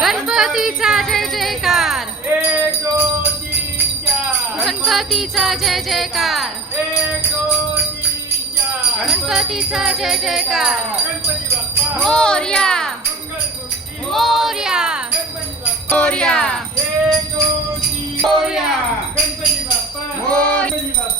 गणपतीचा जय जयकार. गणपतीचा जय जयकार. गणपतीचा जय जयकार. मोर्या. मोर्या. मोर्या. मोर्या. मोर्या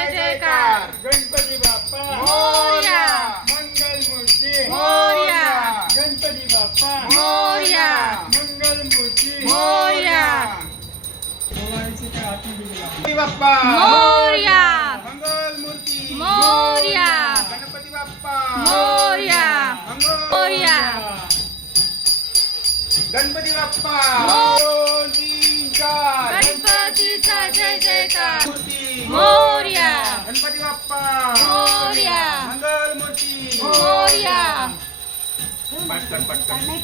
गणपती बाप्पा. मोर्या. मंगलमूर्ती मोर्या. गणपती बाप्पा. मोर्या. मंगल मोर्या. गणपती बाप्पा. दोन तीन चार. गणपतीचा जय जयकार. मूर्ती. मोर्या. गणपती बाप्पा. मोर्या. मंगलमूर्ती मोर्या. पटकन पटकन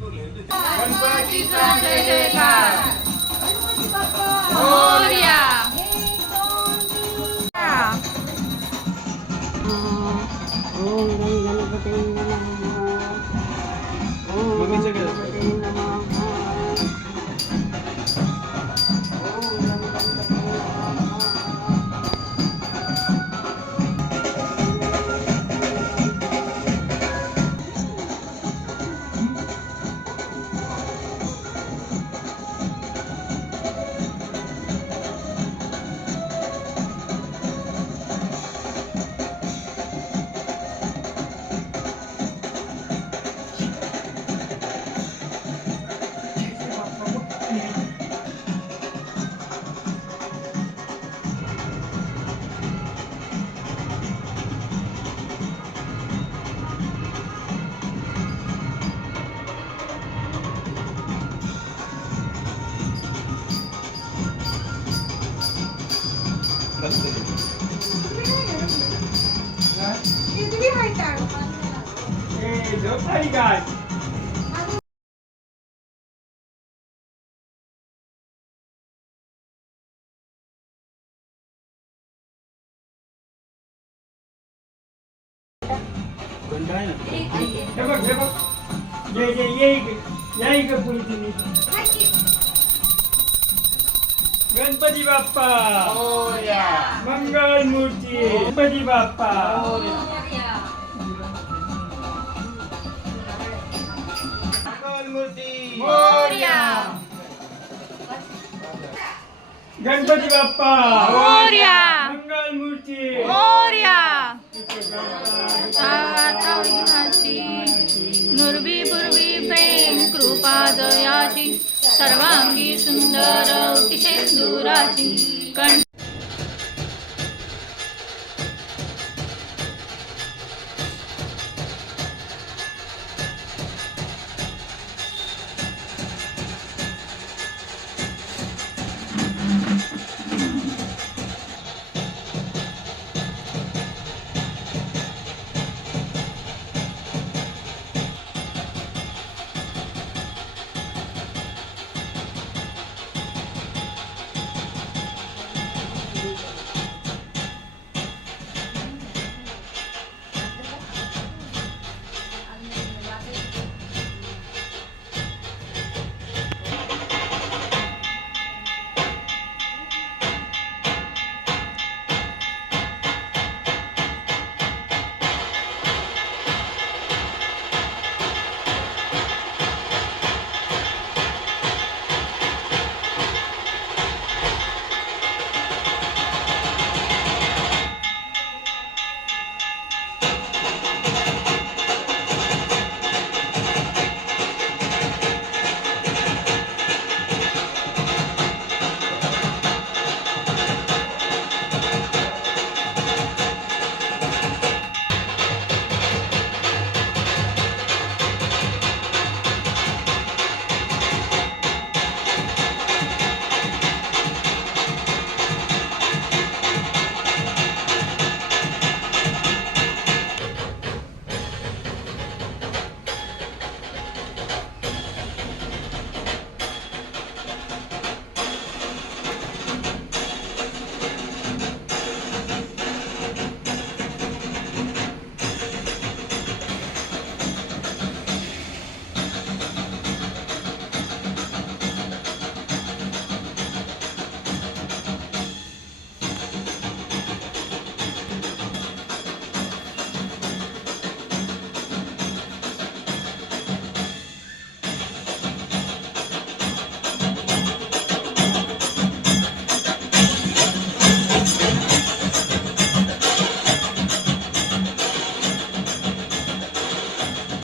गणपतीचा जय जयकार झोपताय काय हे बघ हे बघ. ये ये ये इकडे. या इकडे पुढे तुम्ही. गणपती बाप्पा. मोरया. मंगलमूर्ती गणपती बाप्पा. गणपती बाप्पा! मोर्या! मंगलमूर्ती मोर्या! नुरबी पूर्वी प्रेम कृपा दयाची सर्वांगी सुंदर सिंदुराची कण